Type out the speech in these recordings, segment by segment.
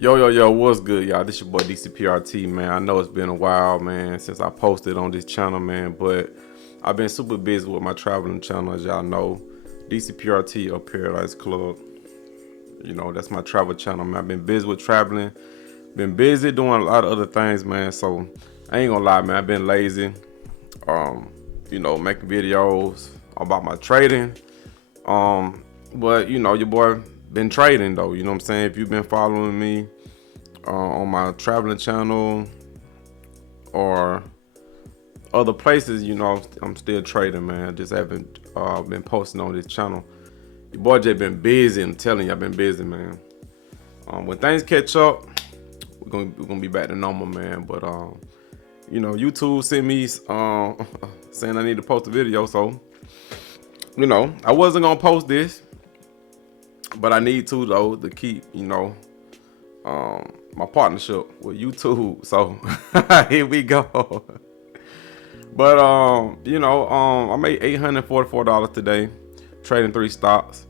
Yo, what's good, y'all? This your boy DCPRT, man. I know it's been a while, man, since I posted on this channel, man, but I've been super busy with my traveling channel, as y'all know. DCPRT or Paradise Club. You know, that's my travel channel, man. I've been busy with traveling, been busy doing a lot of other things, man. So I ain't gonna lie, man. I've been lazy. Making videos about my trading. But your boy been trading though. You know what I'm saying? If you've been following me on my traveling channel or other places, I'm still trading, man. I just haven't been posting on this channel. Your boy just been busy. I'm telling you, I've been busy, man. When things catch up, we're gonna be back to normal, man. But YouTube sent me saying I need to post a video, so I wasn't gonna post this, but I need to though to keep my partnership with YouTube. So here we go. But I made $844 today trading 3 stocks,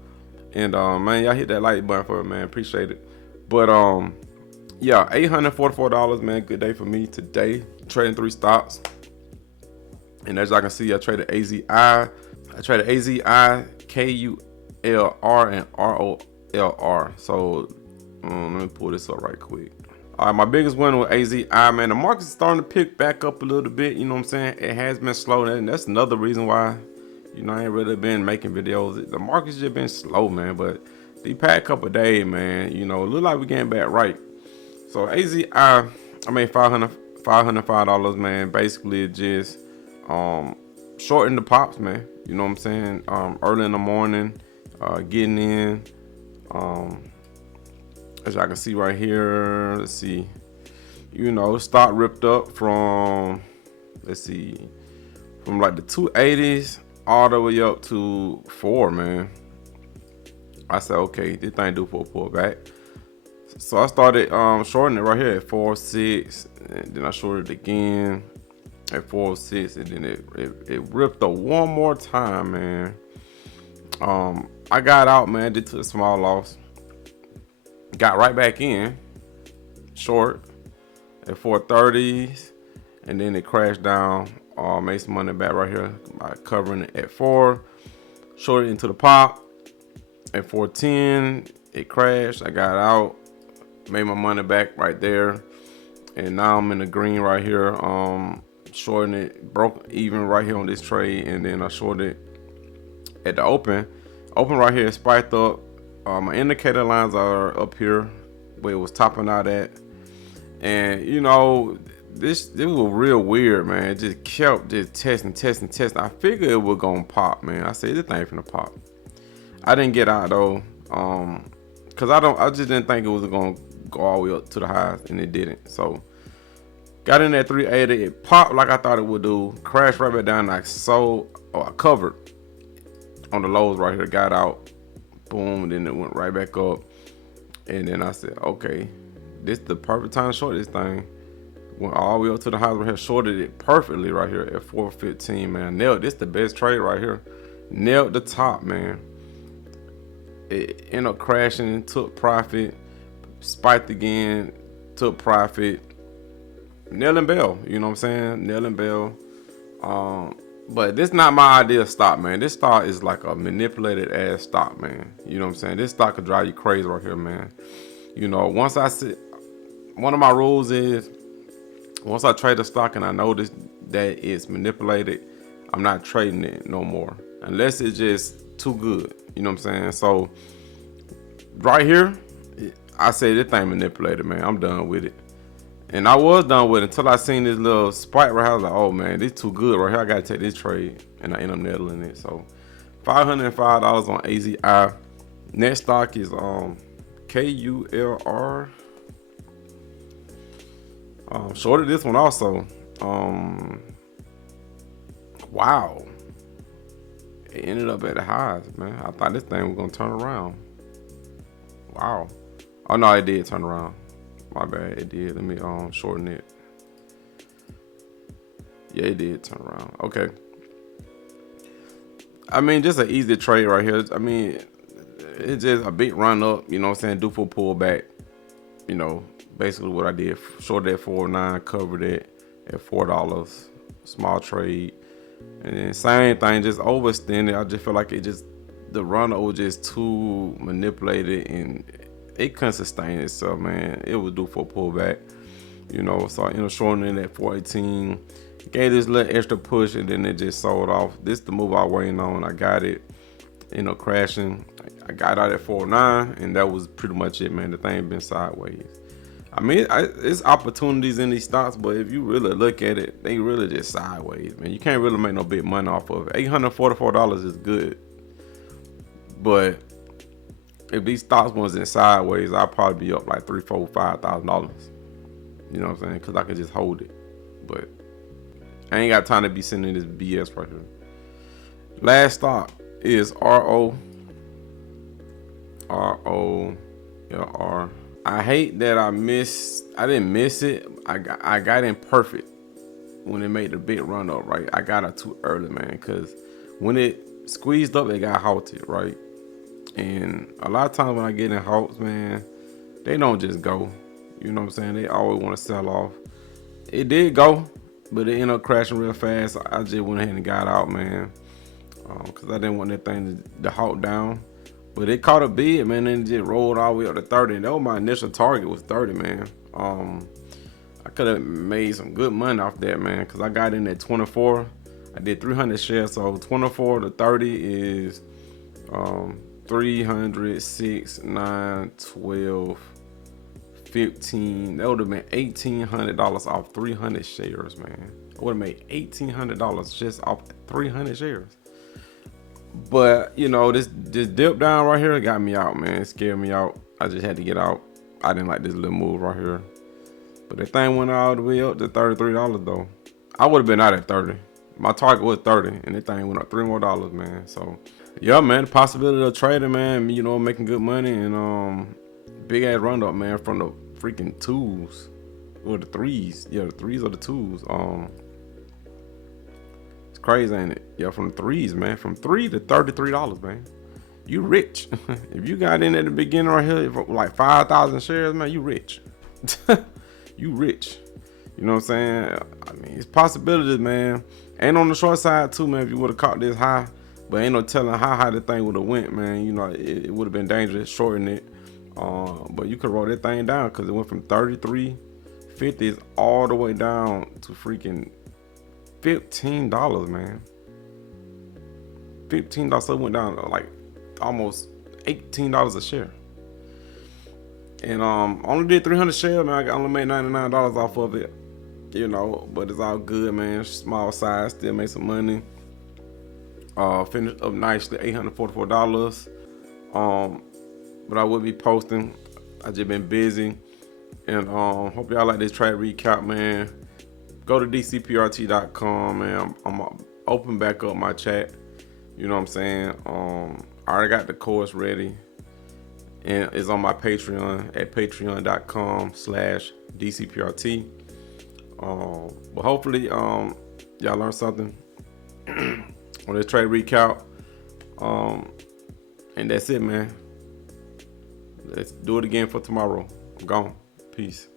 and man, y'all hit that like button for it, man. Appreciate it. But yeah, $844, man. Good day for me today trading 3 stocks. And as y'all can see, I traded AZI. I traded AZI, KULR, and ROLR. So let me pull this up right quick. All right, my biggest win with AZI, man. The market's starting to pick back up a little bit. You know what I'm saying? It has been slow, and that's another reason why I ain't really been making videos. The market's just been slow, man. But the past couple of days, man, it look like we're getting back right. So AZI, I made $505, man. Basically, just shorting the pops, man. You know what I'm saying? Early in the morning, getting in. As y'all can see right here, let's see. Stock ripped up from, from like the 280s all the way up to 4, man. I said, okay, this thing do for a pullback. So I started shorting it right here at 406, and then I shorted it again at 406, and then it ripped up one more time, man. I got out, man, did took a small loss, got right back in short at 430s, and then it crashed down. Made some money back right here by covering it at 4, shorted into the pop at 410. It crashed, I got out, made my money back right there, and now I'm in the green right here. Shorting it, broke even right here on this trade, and then I shorted at the open right here. It spiked up. My indicator lines are up here where it was topping out at, and this was real weird, man. It just kept just testing. I figured it was gonna pop, man. I said this thing finna pop. I didn't get out though, cause I just didn't think it was gonna go all the way up to the highs, and it didn't. So got in at 380, it popped like I thought it would do, crashed right back down. I covered on the lows right here, got out, boom, and then it went right back up. And then I said, okay, this is the perfect time to short this thing. Went all the way up to the highs right here, shorted it perfectly right here at 415, man. Nailed this, the best trade right here. Nailed the top, man. It ended up crashing, took profit, spiked again, took profit. Nail and bell, you know what I'm saying? Nail and bell. But this not my idea of stock, man. This stock is like a manipulated ass stock, man. You know what I'm saying? This stock could drive you crazy right here, man. Once I see, one of my rules is, once I trade a stock and I notice that it's manipulated, I'm not trading it no more. Unless it's just too good. You know what I'm saying? So right here, I say this thing manipulated, man. I'm done with it. And I was done with it until I seen this little spike right here. I was like, oh man, this too good right here. I gotta take this trade. And I end up nailing it. So $505 on AZI. Next stock is KULR. Shorted this one also. Wow. It ended up at the highs, man. I thought this thing was gonna turn around. Wow. Oh no, it did turn around. My bad, it did. Let me shorten it. Yeah, it did turn around. Okay. I mean, just an easy trade right here. I mean, it's just a big run up, you know what I'm saying, do for pullback. you know, basically what I did, shorted at 409, covered it at $4, small trade. And then same thing, just overextended. I just feel like the run was just too manipulated and it couldn't sustain itself, man. It was due for a pullback, you know. So I ended up shorting it at 418, gave this little extra push, and then it just sold off. This is the move I was waiting on. I got it, crashing. I got out at 409, and that was pretty much it, man. The thing been sideways. I mean, it's opportunities in these stocks, but if you really look at it, they really just sideways, man. You can't really make no big money off of it. $844 is good, but if these stocks was in sideways, I'd probably be up like $3,000, $4,000, $5,000. You know what I'm saying? Because I could just hold it. But I ain't got time to be sending this BS right here. Last stock is ROLR. I hate that I didn't miss it. I got in perfect when it made the big run up, right? I got it too early, man, because when it squeezed up, it got halted, right? And a lot of times when I get in halts, man, they don't just go. You know what I'm saying? They always want to sell off. It did go, but it ended up crashing real fast. I just went ahead and got out, man, because I didn't want that thing to halt down. But it caught a bid, man, and it just rolled all the way up to 30. And that was my initial target, was 30, man. I could have made some good money off that, man, because I got in at 24. I did 300 shares, so 24 to 30 is 300, 6, 9, 12, 15. That would have been $1,800 off 300 shares, man. I would have made $1,800 just off 300 shares. But, you know, this dip down right here got me out, man. It scared me out. I just had to get out. I didn't like this little move right here. But the thing went all the way up to $33, though. I would have been out at 30. My target was 30, and that thing went up $3 more, man. So, yeah, man, the possibility of trading, man, you know, making good money, and big ass run up, man, from the freaking twos or the threes. Yeah, the threes or the twos. It's crazy, ain't it? Yeah, from the threes, man, from $3 to $33, man. You rich. If you got in at the beginning right here, like 5,000 shares, man, you rich. You rich. You know what I'm saying? I mean, it's possibilities, man. And on the short side too, man, if you would have caught this high, but ain't no telling how high the thing would have went, man. You know, it would have been dangerous shorting it. But you could roll that thing down, because it went from 33.50 all the way down to freaking $15, man. $15, so it went down to like almost $18 a share. And only did 300 shares, man. I only made $99 off of it, you know. But it's all good, man. Small size, still made some money. Finished up nicely, $844. But I will be posting. I just been busy, and hope y'all like this trade recap, man. Go to dcprt.com, man. I'm open back up my chat. You know what I'm saying? I already got the course ready, and it's on my Patreon at patreon.com/dcprt. But hopefully, y'all learned something on this trade recap. And that's it, man. Let's do it again for tomorrow. I'm gone. Peace.